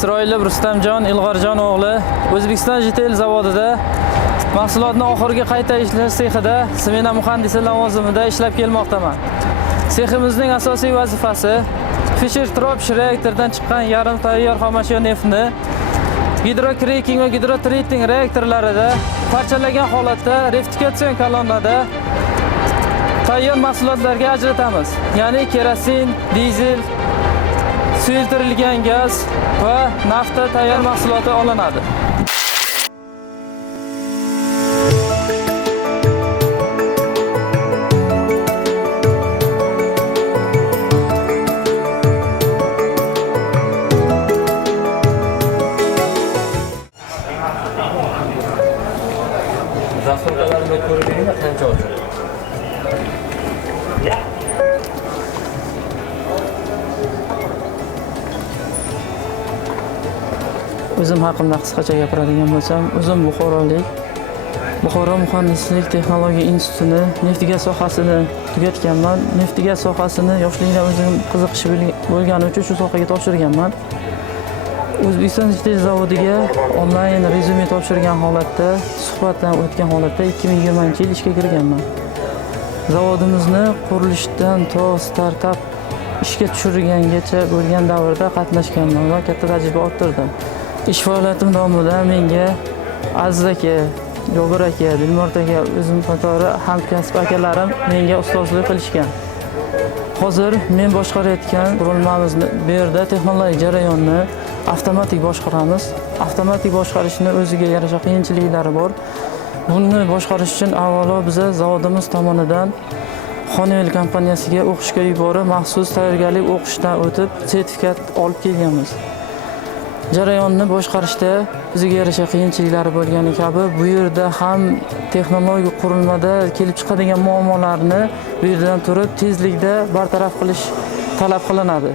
Isroilov Rustamjon Ilg'orjon o'g'li O'zbekiston JTL zavodida mahsulotni oxirgi qayta ishlash sexida smena muhandisi lavozimida ishlab kelmoqdaman. Seximizning asosiy vazifasi Fischer-Tropsch reaktordan chiqqan yarim tayyor xomashyo neftni gidrokreking va gidrotreating reaktorlarida parchalagan holatda reftikatsion kolonnada tayyor mahsulotlarga ajratamiz. Ya'ni kerosin, dizel, suyultirilgan gaz va nafta tayyor mahsuloti olinadi. Zastavkalarni ko'rib beringlar qancha ochib. O'zim haqimda qisqacha gapiradigan bo'lsam, o'zim Buxorolik. Buxoro muhandislik texnologiya institutini neft-gaz sohasini tugatganman. Neft-gaz sohasini yoshligimda o'zim qiziqish bo'lgani uchun shu sohaga topshirganman. O'zbekiston JTL zavodiga onlayn rezyume topshirgan holatda, suhbatdan o'tgan holatda 2020-yil ishga kirganman. Zavodimizni qurilishdan to startap ishga tushirgangacha bo'lgan davrda qatnashganman va katta tajriba orttirdim. Ish faoliyatim davomida menga Aziz aka, Jobir aka, Dilmurod aka, o'zim qatori hamkasb akalarim menga ustozlik qilishgan. Hozir men boshqarayotgan qurilmamizni bu yerda texnologik jarayonni avtomatik boshqaramiz. Avtomatik boshqarishning o'ziga yarasha qiyinchiliklari bor. Buni boshqarish uchun avvalo biz zavodimiz tomonidan Honeywell kompaniyasiga o'qishga yuborib, maxsus tayyorgarlik o'qishdan o'tib, sertifikat olib kelganmiz. Jarayonni boshqarishda bizga yarasha qiyinchiliklari bo'lgani kabi, bu yerda ham texnologik qurilmada kelib chiqadigan muammolarni bu yerdan turib tezlikda bartaraf qilish talab qilinadi.